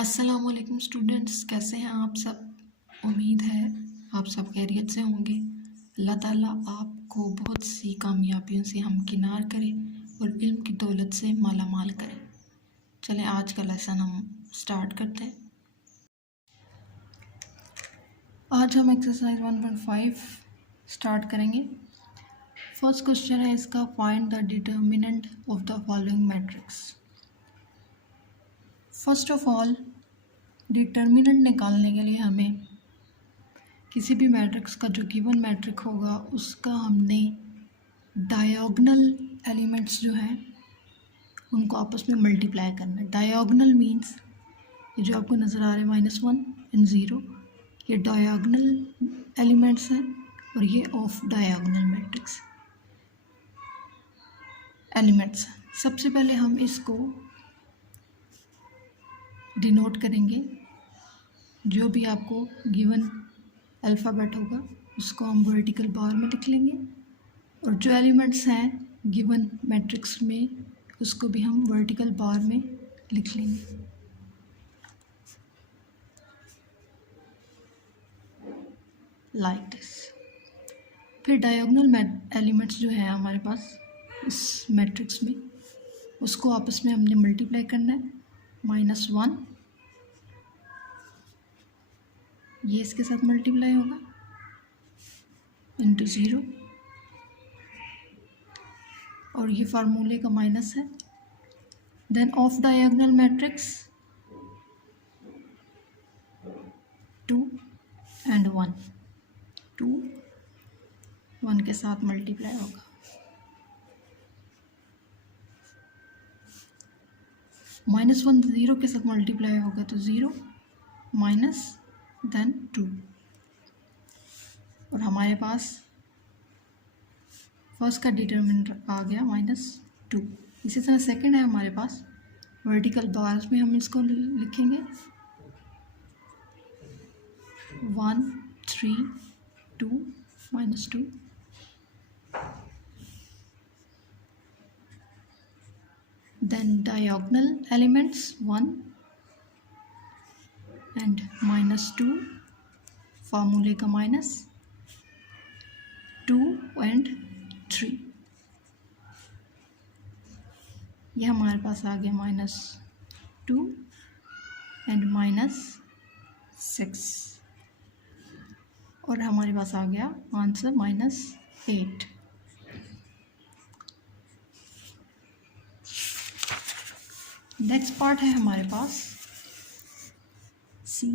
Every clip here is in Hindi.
अस्सलामुअलैकुम स्टूडेंट्स, कैसे हैं आप सब। उम्मीद है आप सब खैरियत से होंगे। अल्लाह ताला आपको बहुत सी कामयाबियों से हमकिनार करे और इल्म की दौलत से माला माल करे। चलें आज का लेसन हम स्टार्ट करते हैं। आज हम एक्सरसाइज 1.5 स्टार्ट करेंगे। फर्स्ट क्वेश्चन है इसका, find the determinant of the following matrix. First of all determinant निकालने के लिए हमें किसी भी मैट्रिक्स का जो गिवन मैट्रिक होगा उसका हमने डायगोनल एलिमेंट्स जो हैं उनको आपस में मल्टीप्लाई करना है। डायगोनल मींस ये जो आपको नज़र आ रहे हैं -1 एंड 0, ये डायगोनल एलिमेंट्स हैं और ये ऑफ डायगोनल मैट्रिक्स एलिमेंट्स। सबसे पहले हम इसको डिनोट करेंगे। जो भी आपको गिवन अल्फ़ाबेट होगा उसको हम वर्टिकल बार में लिख लेंगे और जो एलिमेंट्स हैं गिवन मैट्रिक्स में उसको भी हम वर्टिकल बार में लिख लेंगे। Like this. फिर डायगोनल एलिमेंट्स जो है हमारे पास इस मैट्रिक्स में उसको आपस में हमने मल्टीप्लाई करना है। -1 ये इसके साथ मल्टीप्लाई होगा इंटू 0 और ये फार्मूले का माइनस है। Then off diagonal matrix 2 and 1, 2 1 के साथ मल्टीप्लाई होगा। -1 0 के साथ मल्टीप्लाई होगा तो 0 माइनस देन 2 और हमारे पास फर्स्ट का डिटर्मिनेंट आ गया -2। इसी तरह सेकंड है हमारे पास वर्टिकल बार्स में हम इसको लिखेंगे 1 3 2 -2। देन डायगोनल एलिमेंट्स 1 एंड -2 फार्मूले का माइनस 2 एंड 3। ये हमारे पास आ गया -2 एंड -6 और हमारे पास आ गया आंसर -8। नेक्स्ट पार्ट है हमारे पास C।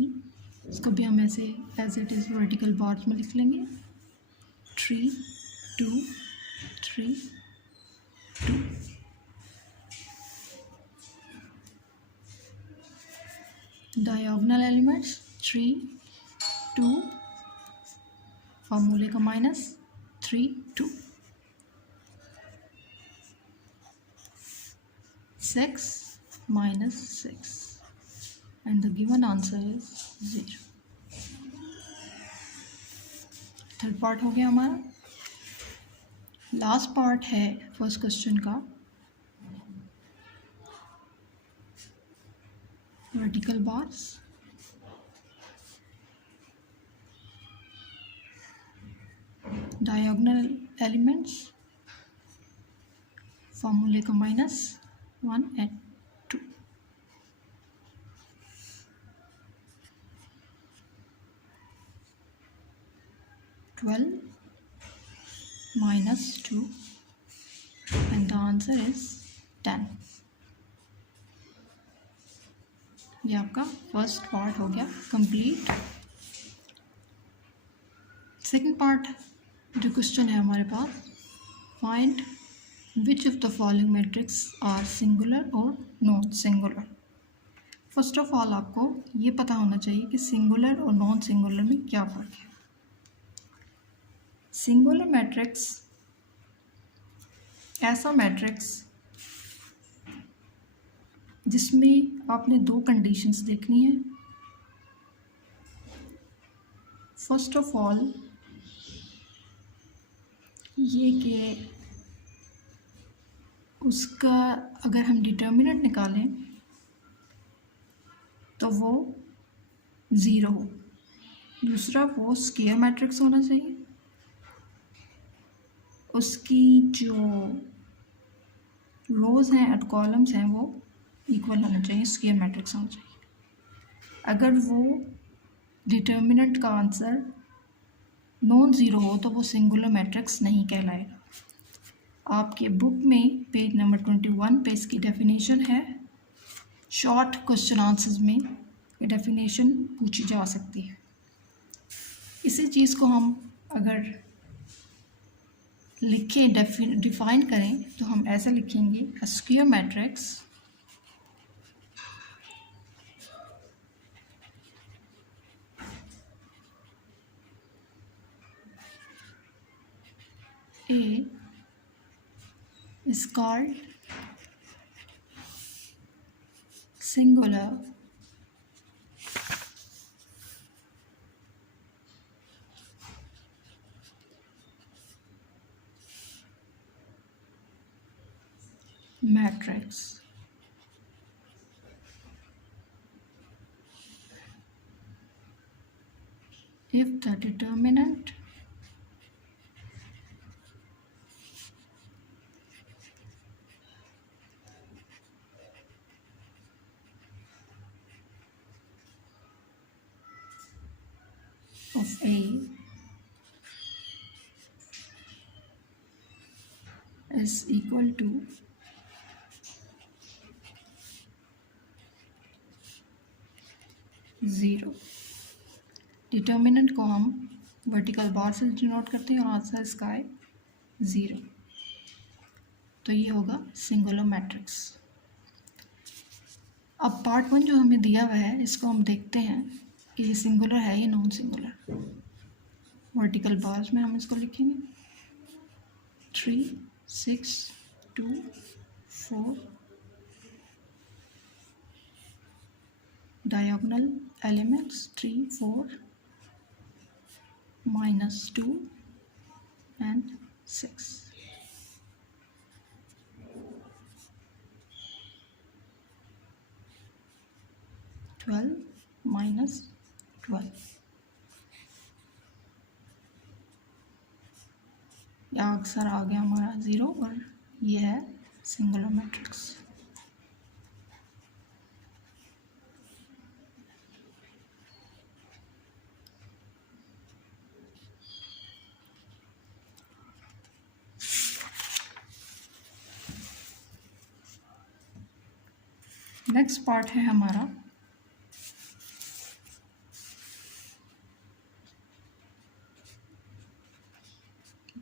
इसको भी हम ऐसे as it is vertical bars में लिख लेंगे 3 2 3 2। डायगोनल एलिमेंट्स 3 2 फार्मूले का -3 2 6 -6 and the given answer is 0। Third part हो गया हमारा। लास्ट पार्ट है फर्स्ट क्वेश्चन का, वर्टिकल बार्स डायगोनल एलिमेंट्स फार्मूले का -1 and 2। -2 and the answer is 10। ये आपका फर्स्ट पार्ट हो गया कंप्लीट। सेकंड पार्ट जो क्वेश्चन है हमारे पास, find which of the following matrix are singular और non singular. First of all आपको ये पता होना चाहिए कि सिंगुलर और नॉन सिंगुलर में क्या फ़र्क है। सिंगुलर मैट्रिक्स ऐसा मैट्रिक्स जिसमें आपने दो कंडीशंस देखनी है। फर्स्ट ऑफ ऑल ये कि उसका अगर हम डिटर्मिनेंट निकालें तो तो वो 0 हो। दूसरा, वो स्क्वायर मैट्रिक्स होना चाहिए, उसकी जो रोज़ हैं और कॉलम्स हैं वो इक्वल होना चाहिए, स्क्वायर मैट्रिक्स होना चाहिए। अगर वो डिटर्मिनेंट का आंसर नॉन ज़ीरो हो तो वो सिंगुलर मैट्रिक्स नहीं कहलाएगा। आपके बुक में पेज नंबर 21 पे इसकी डेफिनेशन है। शॉर्ट क्वेश्चन आंसर्स में ये डेफिनेशन पूछी जा सकती है। इसी चीज़ को हम अगर लिखें, डिफाइन करें तो हम ऐसा लिखेंगे, a square matrix A is called singular matrix if the determinant of A is equal to zero. Determinant को हम वर्टिकल बार से डिनोट करते हैं और आंसर इसका है 0। तो ये होगा सिंगुलर मैट्रिक्स। अब पार्ट 1 जो हमें दिया हुआ है इसको हम देखते हैं कि ये सिंगुलर है या नॉन सिंगुलर। वर्टिकल बार्स में हम इसको लिखेंगे 3, 6, 2, 4 diagonal elements 3, 4 -2 and 6. -12 या अक्सर आ गया हमारा 0 और ये है सिंगुलर मैट्रिक्स। नेक्स्ट पार्ट है हमारा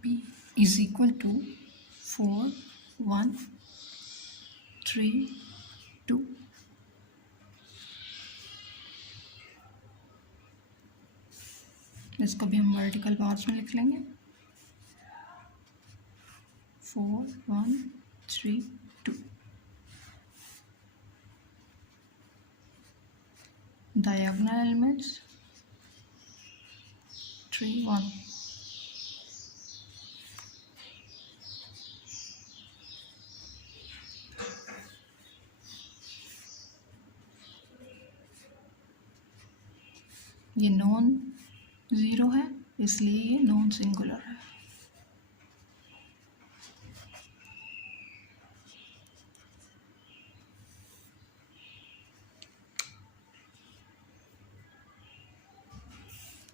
B is equal to 4, 1, 3, 2। इसको भी हम वर्टिकल बार्स में लिख लेंगे 4, 1, 3, 2। diagonal elements 3, 1। ये नॉन ज़ीरो है इसलिए ये नॉन सिंगुलर है।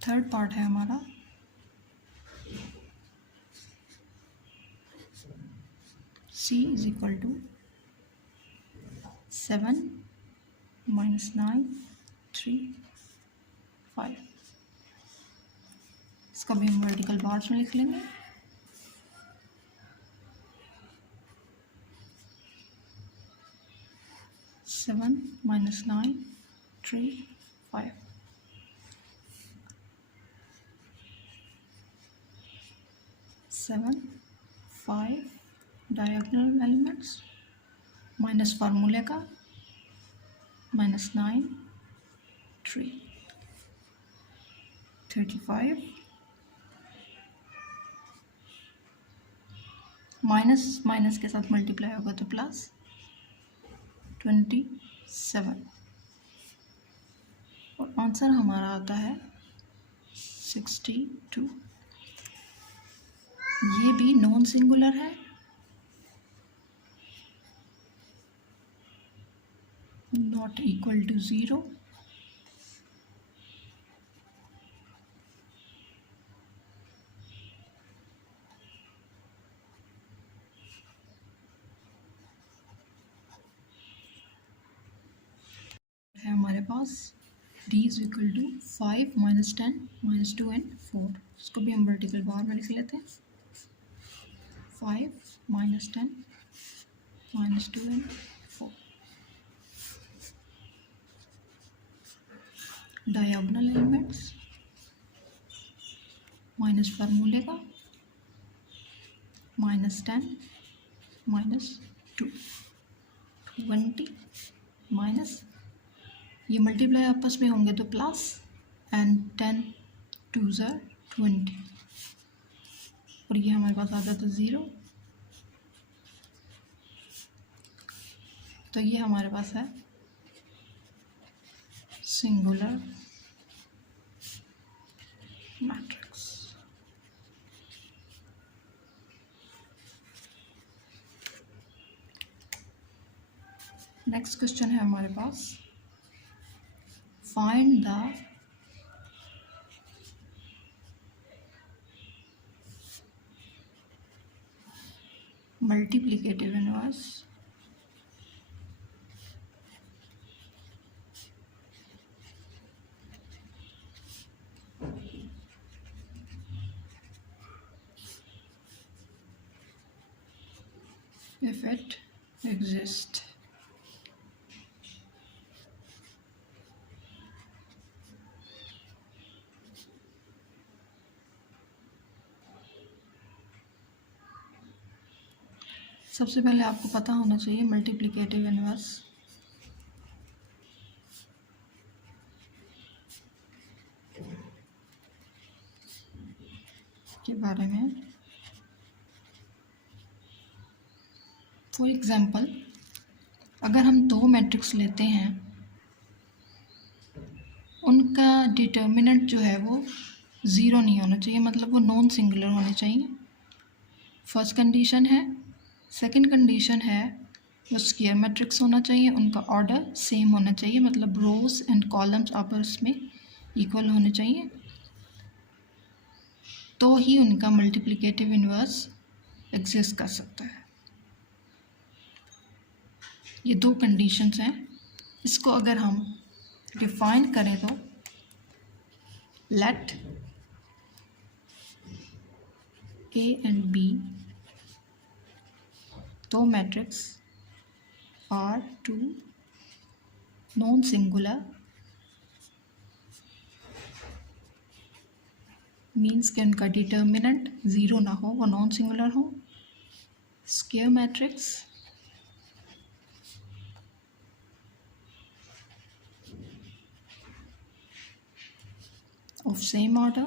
थर्ड पार्ट है हमारा C is equal to 7 -9 3 5। इसका भी हम वर्टिकल बार्स में लिख लेंगे 7 -9 3 5। 7 5 डायगोनल एलिमेंट्स माइनस फार्मूले का -9 3 35 माइनस माइनस के साथ मल्टीप्लाई होगा तो +27। आंसर हमारा आता है 62। ये भी नॉन सिंगुलर है, नॉट इक्वल टू 0। है हमारे पास d is equal to 5 minus 10 minus 2 and 4। इसको भी हम वर्टिकल बार में लिख लेते हैं। 5 minus 10 minus 2 and 4। Diagonal elements minus फार्मूले का माइनस 10 माइनस 2 20 माइनस, ये मल्टीप्लाई आपस में होंगे तो प्लस, एंड 10 2 20, और ये हमारे पास आ जाता 0। तो ये हमारे पास है सिंगुलर मैट्रिक्स। नेक्स्ट क्वेश्चन है हमारे पास, find the multiplicative inverse if it exists। सबसे पहले आपको पता होना चाहिए मल्टीप्लिकेटिव इनवर्स के बारे में। फॉर एग्जांपल, अगर हम दो मैट्रिक्स लेते हैं, उनका डिटर्मिनेंट जो है वो ज़ीरो नहीं होना चाहिए, मतलब वो नॉन सिंगुलर होने चाहिए। फर्स्ट कंडीशन है। सेकंड कंडीशन है वो स्क्वायर मैट्रिक्स होना चाहिए, उनका ऑर्डर सेम होना चाहिए, मतलब रोज एंड कॉलम्स आपस में इक्वल होने चाहिए, तो ही उनका मल्टीप्लिकेटिव इनवर्स एग्जिस्ट कर सकता है। ये दो कंडीशंस हैं। इसको अगर हम डिफाइन करें तो लेट ए एंड बी दो matrix are two non singular, means कि उनका डिटर्मिनेंट ज़ीरो ना हो, वो नॉन सिंगुलर हो। Square matrix of same order,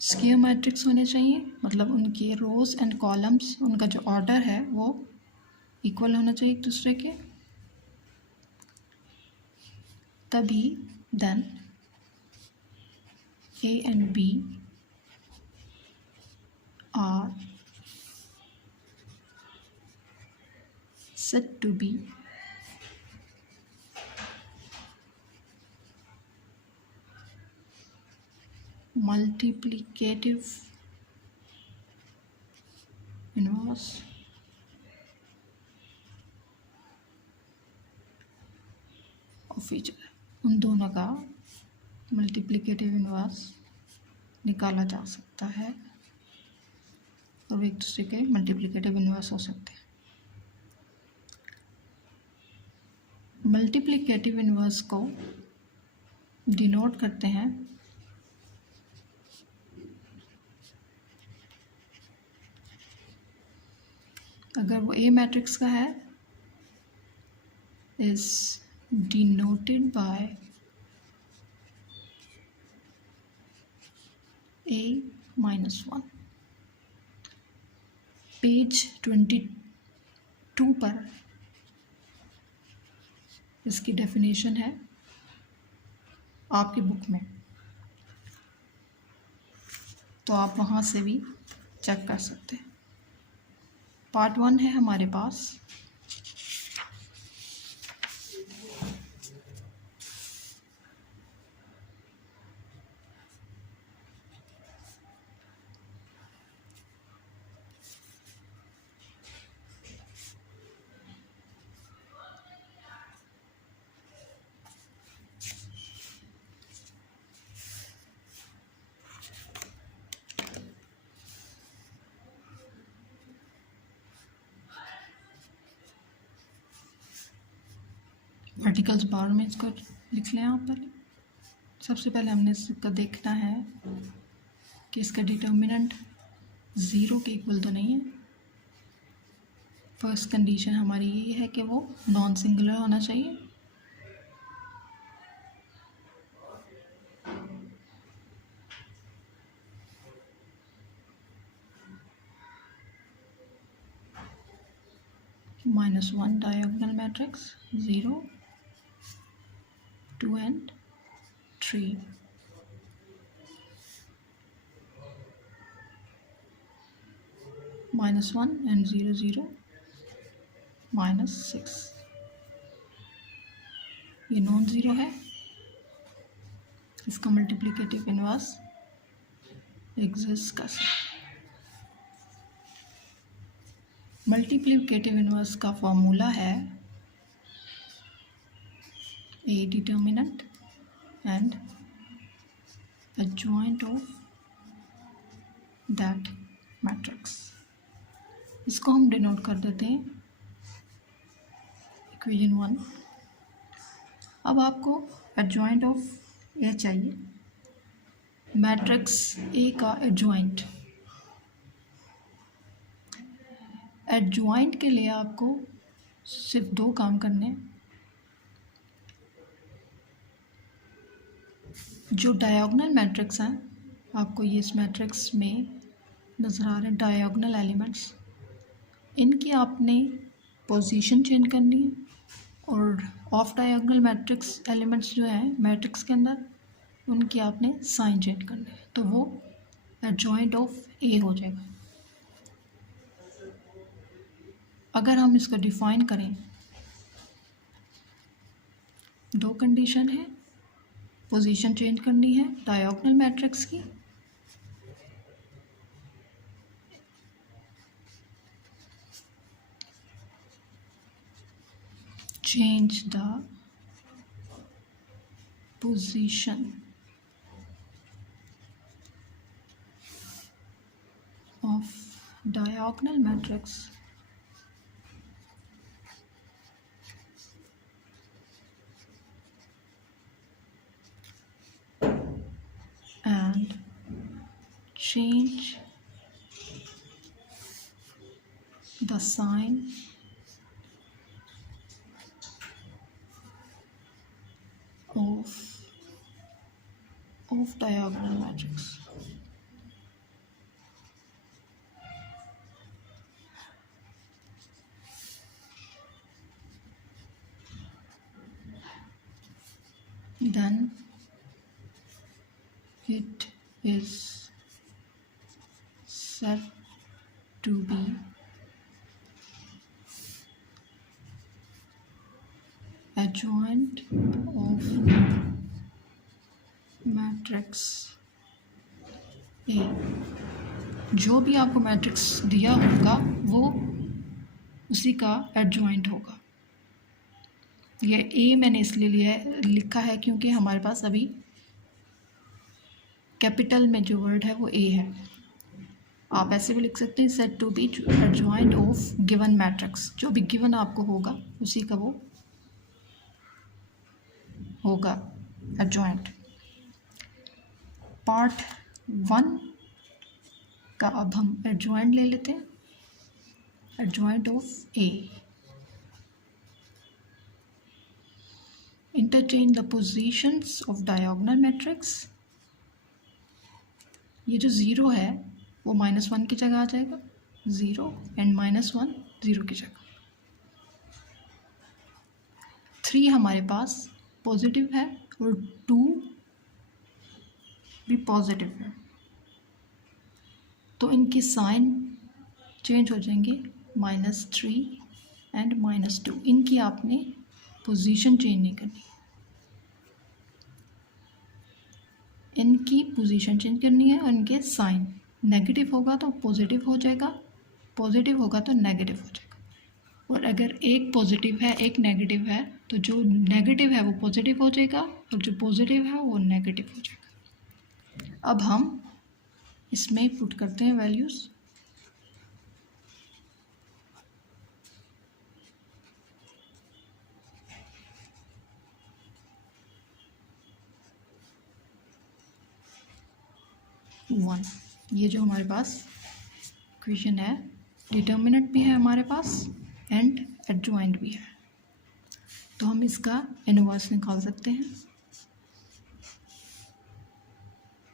square matrix होने चाहिए, मतलब उनके रोज एंड कॉलम्स, उनका जो ऑर्डर है वो इक्वल होना चाहिए एक दूसरे के, तभी then A and B are said to be multiplicative inverse of each other। उन दोनों का मल्टीप्लिकेटिव इनवर्स निकाला जा सकता है और वे एक दूसरे के मल्टीप्लिकेटिव इनवर्स हो सकते हैं। मल्टीप्लिकेटिव इनवर्स को डिनोट करते हैं अगर वो ए मैट्रिक्स का है, is denoted by A-1। Page 22 2 पर इसकी डेफिनेशन है आपकी बुक में, तो आप वहाँ से भी चेक कर सकते हैं। पार्ट 1 है हमारे पास, वर्टिकल्स बार में इसको लिख लें आप। पहले सबसे पहले हमने इसका देखना है कि इसका डिटर्मिनेंट 0 के इक्वल तो नहीं है। फर्स्ट कंडीशन हमारी ये है कि वो नॉन सिंगुलर होना चाहिए। -1 डायगोनल मैट्रिक्स 0 2 and 3। -1 and 0 0 -6, ये नॉन ज़ीरो है। इसका मल्टीप्लिकेटिव इनवर्स एग्जिस्ट कर सकता है। मल्टीप्लिकेटिव इनवर्स का फॉर्मूला है A determinant and adjoint of that matrix। इसको हम डिनोट कर देते हैं इक्वेशन 1। अब आपको एडजॉइंट ऑफ ए चाहिए, मैट्रिक्स ए का एडजॉइंट। एडजॉइंट के लिए आपको सिर्फ 2 काम करने हैं। जो डायगोनल मैट्रिक्स हैं, आपको ये इस मैट्रिक्स में नज़र आ रहे हैं डायगोनल एलिमेंट्स, इनकी आपने पोजीशन चेंज करनी है। और ऑफ डायगोनल मैट्रिक्स एलिमेंट्स जो हैं मैट्रिक्स के अंदर, उनकी आपने साइन चेंज करनी है, तो वो एडजॉइंट ऑफ ए हो जाएगा। अगर हम इसको डिफाइन करें, 2 कंडीशन है, पोजीशन चेंज करनी है डायगोनल मैट्रिक्स की, change the position of diagonal matrix and change the sign of diagonal matrix। Then it is said to be adjoint of matrix A. जो भी आपको मैट्रिक्स दिया होगा वो उसी का एडजॉइंट होगा। ये ए मैंने इसलिए लिखा है क्योंकि हमारे पास अभी कैपिटल में जो वर्ड है वो ए है। आप ऐसे भी लिख सकते हैं said to be adjoint of given matrix. जो भी गिवन आपको होगा उसी का वो होगा एडजॉइंट। पार्ट 1 का अब हम एडजॉइंट ले लेते हैं, adjoint of A. Interchange the positions of diagonal matrix. ये जो 0 है वो -1 की जगह आ जाएगा, 0 एंड -1 0 की जगह। 3 हमारे पास पॉजिटिव है और 2 भी पॉजिटिव है, तो इनके साइन चेंज हो जाएंगे -3 एंड -2। इनकी आपने पोजीशन चेंज नहीं करनी, इनकी पोजीशन चेंज करनी है और इनके साइन। नेगेटिव होगा तो पॉजिटिव हो जाएगा, पॉजिटिव होगा तो नेगेटिव हो जाएगा। और अगर एक पॉजिटिव है एक नेगेटिव है तो जो नेगेटिव है वो पॉजिटिव हो जाएगा और जो पॉजिटिव है वो नेगेटिव हो जाएगा। अब हम इसमें पुट करते हैं वैल्यूज़। वन, ये जो हमारे पास इक्वेशन है, डिटर्मिनेंट भी है हमारे पास एंड एडजॉइंट भी है, तो हम इसका इनवर्स निकाल सकते हैं।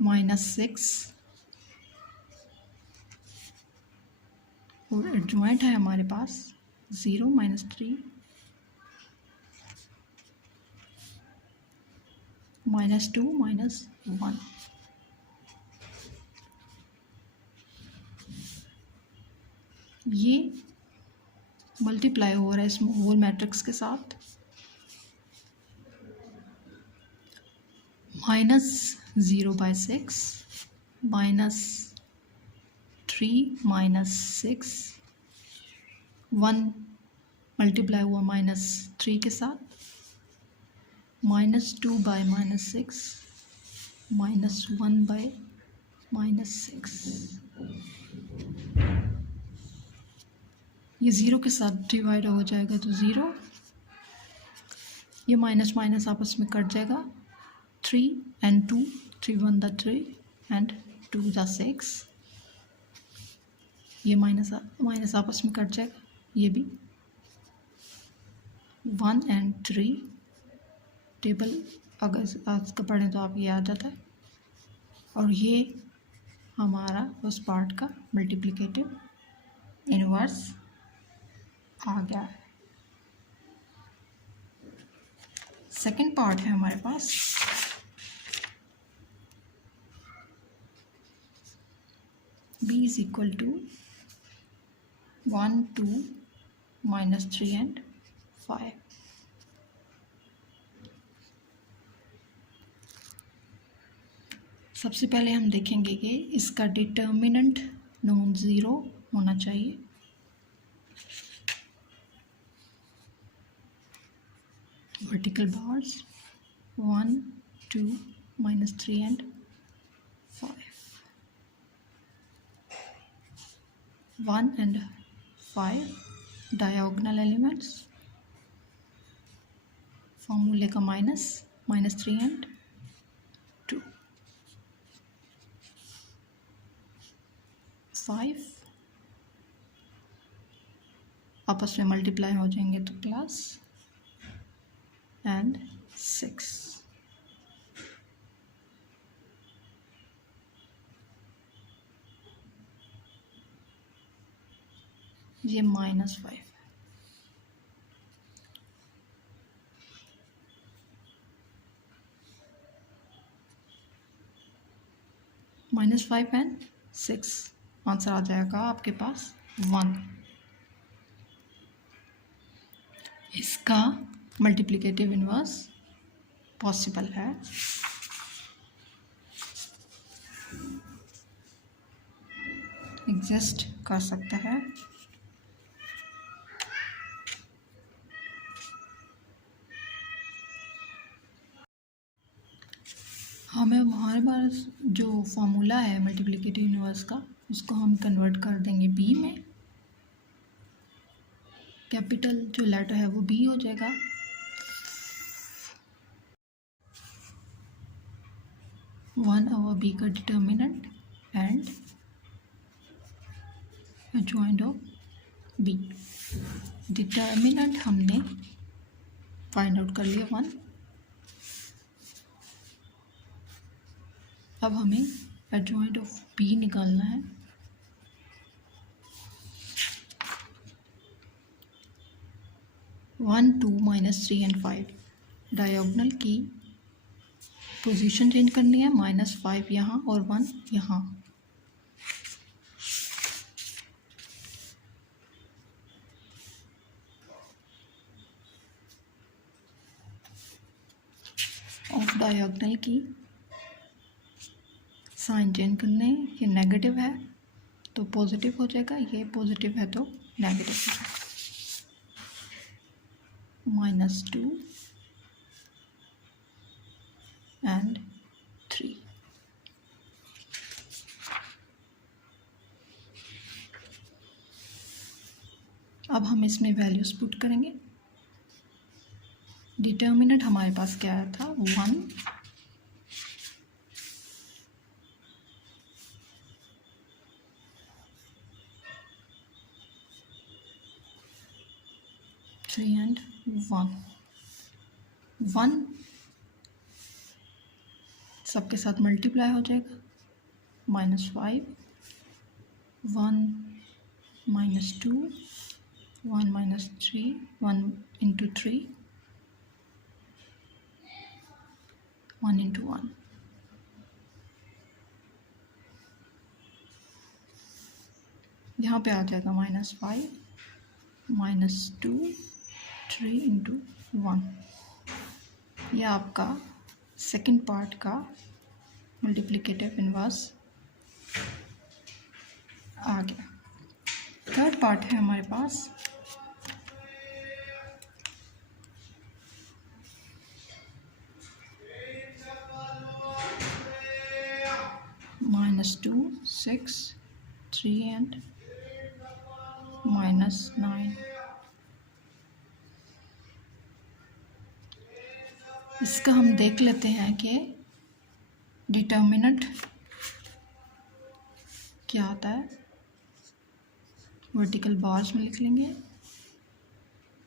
-6 और एडजॉइंट है हमारे पास 0 -3 -2 -1। ये मल्टीप्लाई हो रहा है इस होल मैट्रिक्स के साथ। -0/6 -3 -6, 1 मल्टीप्लाई हुआ -3 के साथ, -2/-6 -1/-6। ये 0 के साथ डिवाइड हो जाएगा तो 0, ये माइनस माइनस आपस में कट जाएगा। 3 and 2, 3 1 the 3 and 2 the 6, ये माइनस माइनस आपस में कट जाएगा। ये भी 1 and 3, टेबल अगर आज का पढ़ें तो आप ये आ जाता है। और ये हमारा उस पार्ट का मल्टीप्लिकेटिव इनवर्स आ गया है। सेकंड पार्ट है हमारे पास, b is equal to 1 2 -3 and 5। सबसे पहले हम देखेंगे कि इसका डिटर्मिनेंट नॉन ज़ीरो होना चाहिए। Vertical bars 1 2 -3 and 5, 1 and 5 diagonal elements, फॉर्मूले का -3 and 2, 5 आपस में मल्टीप्लाई हो जाएंगे तो प्लस एंड 6। ये -5, -5 एंड 6, आंसर आ जाएगा आपके पास 1। इसका मल्टीप्लिकेटिव इनवर्स पॉसिबल है। एग्जिस्ट कर सकता है। हमें हमारे पास जो फॉर्मूला है मल्टीप्लिकेटिव इनवर्स का, उसको हम कन्वर्ट कर देंगे बी में। कैपिटल जो लेटर है वो बी हो जाएगा। वन ओवर बी का determinant and adjoint of B. Determinant हमने फाइंड आउट कर लिया 1। अब हमें एडजॉइंट ऑफ बी निकालना है। 1 2 -3 एंड 5, डायगोनल की पोजीशन चेंज करनी है, -5 यहाँ और 1 यहाँ। ऑफ डायगोनल की साइन चेंज करने हैं, ये नेगेटिव है तो पॉजिटिव हो जाएगा, ये पॉजिटिव है तो नेगेटिव हो जाएगा। -2 एंड 3। अब हम इसमें वैल्यूज पुट करेंगे। डिटर्मिनेंट हमारे पास क्या आया था, 1 3 एंड 1। 1 सबके साथ मल्टीप्लाई हो जाएगा, -5 1 -2 1 -3 1 × 3 1 × 1। यहाँ पे आ जाएगा -5 -2 3 × 1। यह आपका सेकंड पार्ट का मल्टीप्लिकेटिव इनवर्स आ गया। थर्ड पार्ट है हमारे पास -2 6 3 एंड -9। इसका हम देख लेते हैं कि डिटर्मिनेंट क्या आता है। वर्टिकल बार्स में लिख लेंगे,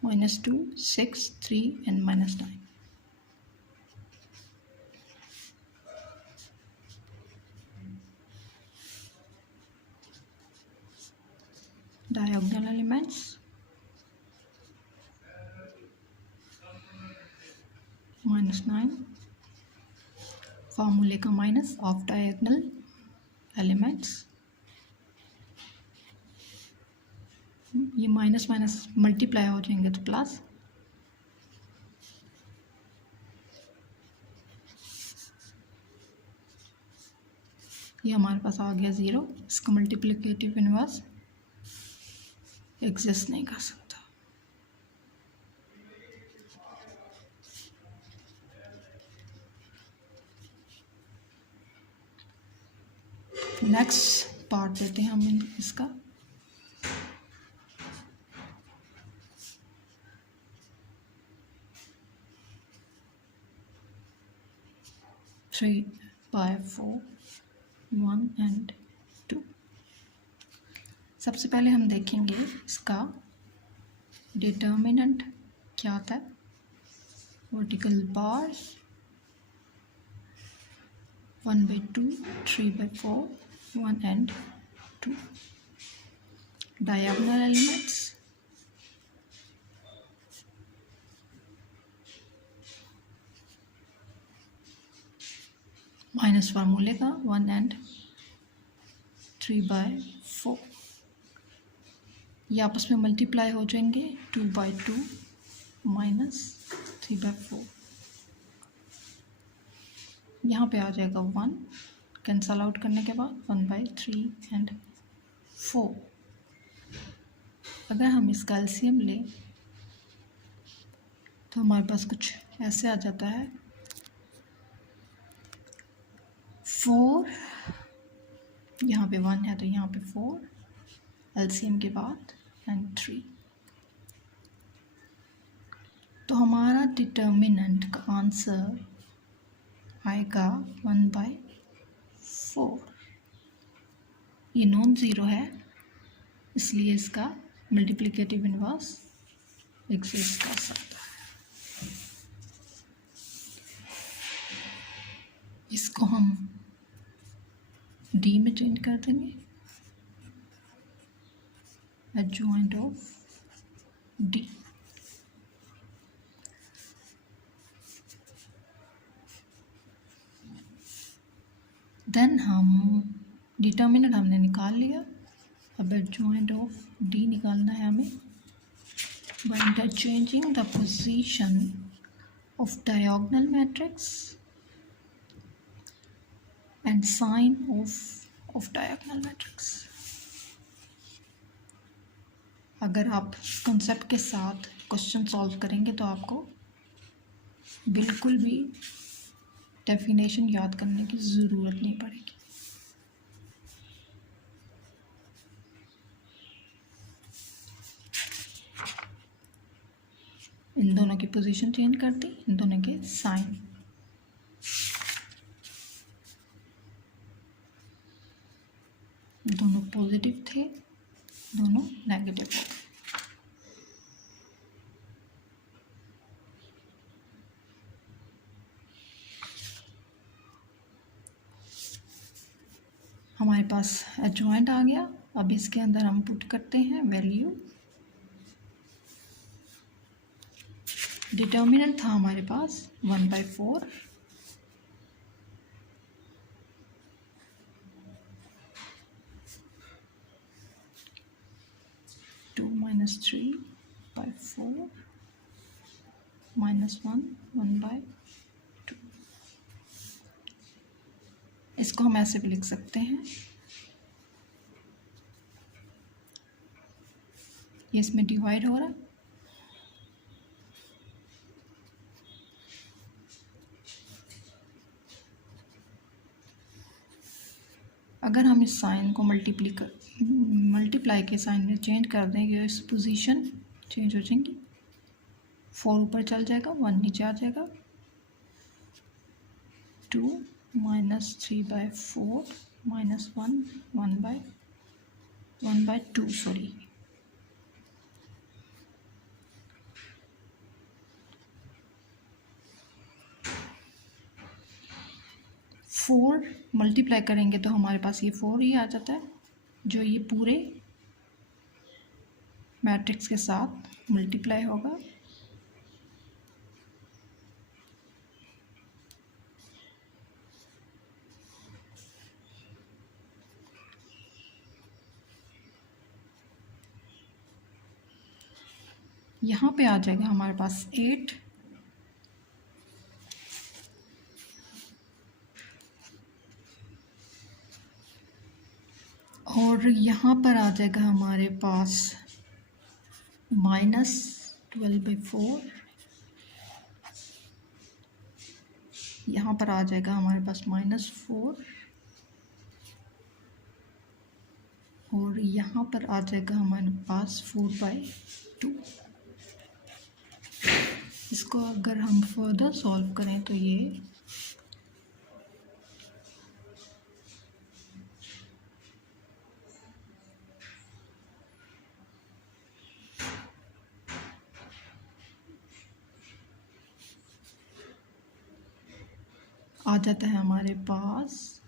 -2 6 3 एंड -9। डायगोनल एलिमेंट्स -9, फार्मूले का माइनस ऑफ डायगोनल एलिमेंट्स। ये माइनस माइनस मल्टीप्लाई हो जाएंगे तो प्लस, ये हमारे पास आ गया 0। इसका मल्टीप्लिकेटिव इनवर्स एग्जिस्ट नहीं कर सकता। नेक्स्ट पार्ट देते हैं हम इसका। Three by 4 1 and 2। सबसे पहले हम देखेंगे इसका डिटर्मिनेंट क्या आता है। Vertical bars 1/2 3/4 1 and 2। Diagonal elements minus फार्मूले का 1 एंड 3/4। ये आपस में मल्टीप्लाई हो जाएंगे 2/2 -3/4। यहाँ पे आ जाएगा 1, कैंसल आउट करने के बाद 1/3 एंड 4। अगर हम इसका एलसीएम लें तो हमारे पास कुछ ऐसे आ जाता है। 4 यहाँ पे 1 है तो यहाँ पे 4 एलसीएम के बाद एंड 3। तो हमारा डिटर्मिनेंट का आंसर आएगा 1/4। ये नॉन ज़ीरो है इसलिए इसका मल्टीप्लिकेटिव इनवर्स एग्जिस्ट कर सकता है। इसको हम डी में चेंज कर देंगे, एडजॉइंट ऑफ डी। देन हम डिटर्मिनेंट हमने निकाल लिया, अब एडजॉइंट ऑफ डी निकालना है हमें by interchanging the position of diagonal matrix and sign of diagonal matrix. अगर आप कंसेप्ट के साथ क्वेश्चन सॉल्व करेंगे तो आपको बिल्कुल भी डेफिनेशन याद करने की ज़रूरत नहीं पड़ेगी। इन दोनों की पोजीशन चेंज कर दी, इन दोनों के साइन। दोनों पॉजिटिव थे, दोनों नेगेटिव हो गए। हमारे पास एडजॉइंट आ गया। अब इसके अंदर हम पुट करते हैं वैल्यू। डिटर्मिनेंट था हमारे पास 1/4, टू माइनस 3/4 -1 1/2। इसको हम ऐसे भी लिख सकते हैं, ये इसमें डिवाइड हो रहा है। अगर हम इस साइन को मल्टीप्लाई के साइन में चेंज कर देंगे, इस पोजीशन चेंज हो जाएंगी। 4 ऊपर चल जाएगा, 1 नीचे आ जाएगा। 2 - 3/4 -1 1/2 सॉरी। फोर मल्टीप्लाई करेंगे तो हमारे पास ये 4 ही आ जाता है, जो ये पूरे मैट्रिक्स के साथ मल्टीप्लाई होगा। यहाँ पे आ जाएगा हमारे पास 8, और यहाँ पर आ जाएगा हमारे पास -12/4। यहाँ पर आ जाएगा हमारे पास -4, और यहाँ पर आ जाएगा हमारे पास 4/2। इसको अगर हम फर्दर सॉल्व करें तो ये आ जाता है हमारे पास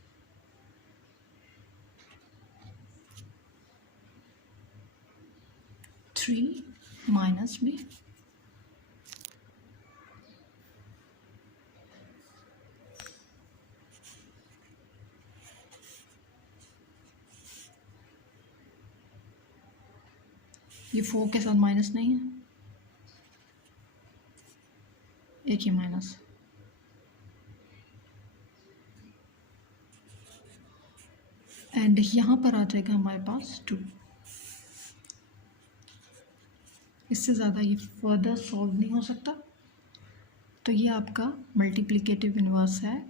3 माइनस में ये 4 के साथ माइनस नहीं है, एक ही माइनस। एंड यहाँ पर आ जाएगा हमारे पास 2। इससे ज़्यादा ये फर्दर सॉल्व नहीं हो सकता। तो ये आपका मल्टीप्लिकेटिव इनवर्स है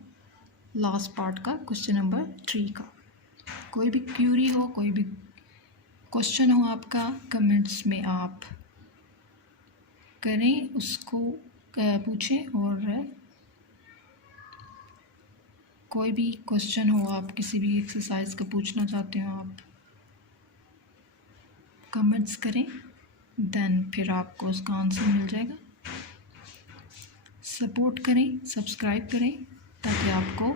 लास्ट पार्ट का, क्वेश्चन नंबर 3 का। कोई भी क्यूरी हो, कोई भी क्वेश्चन हो आपका, कमेंट्स में आप करें, उसको पूछें। और कोई भी क्वेश्चन हो, आप किसी भी एक्सरसाइज का पूछना चाहते हो, आप कमेंट्स करें, देन फिर आपको उसका आंसर मिल जाएगा। सपोर्ट करें, सब्सक्राइब करें, ताकि आपको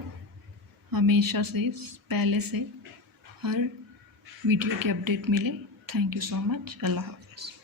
हमेशा से पहले से हर वीडियो की अपडेट मिले। Thank you so much. अल्लाह हाफ़िज़।